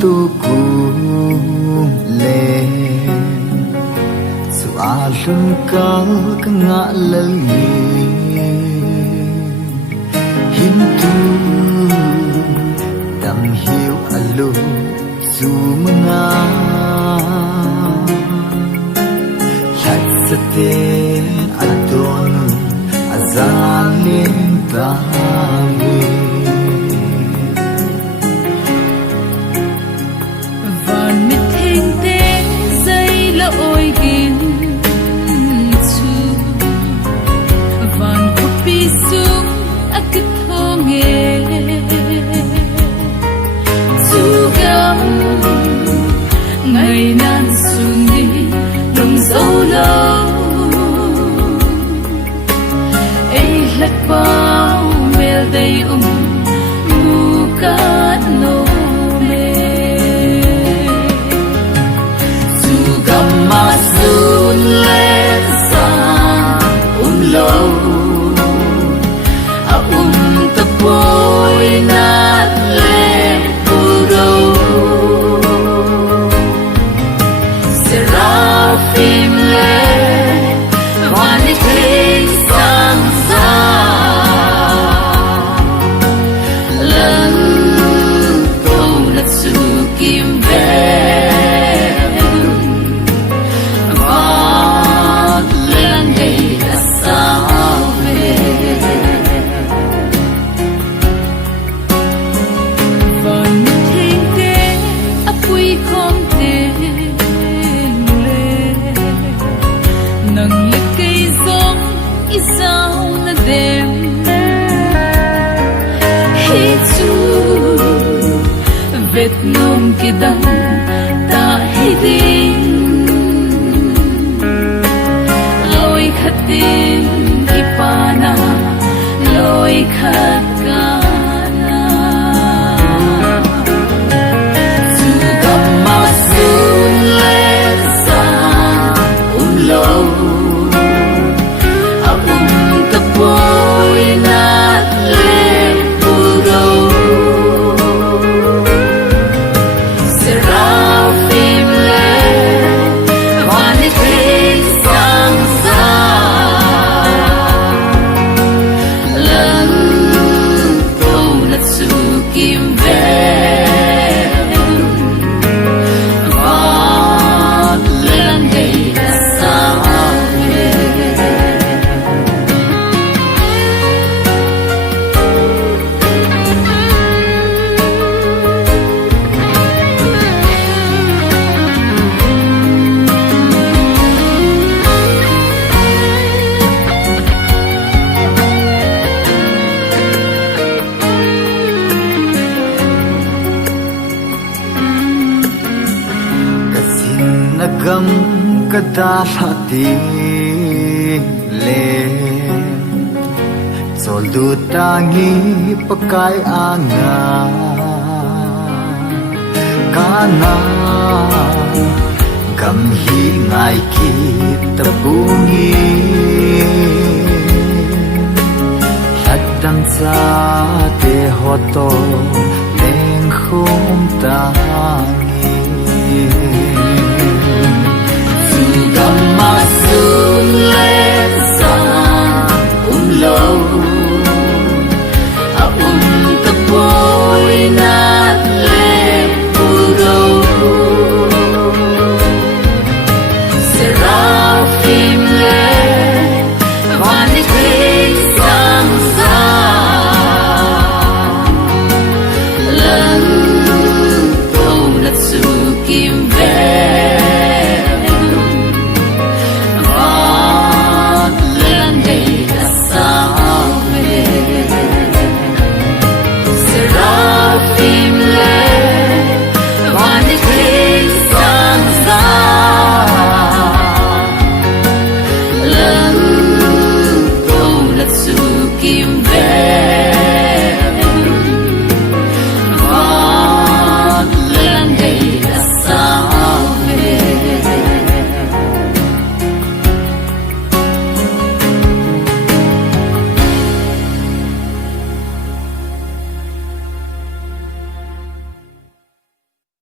tu cu le su a lun kal ka nga lal ni hin tu dam hiu alu su mga lhat sa ten adon azalin tawi ôi gin chu van ko pi sung akit honge chu gam ngày nan sung ni lung dâu lâu ai lắc bao mel day mu kat no masun lên sang lâu tập bôi nát lên tu đâu seraphim lên hoàn đi sang xa lần câu là sự kim về Việt Nam kỳ đắng ta hi din lối khát tin ipana lối khát kana sugam masun lên sang lâu tập bôi nát lên tu đâu kim về vót lên đây là sao nagam kadalati le soldu tangi pakai anga kana gam hi ngai ki tabungi hadam sa te hoto leng khom tangi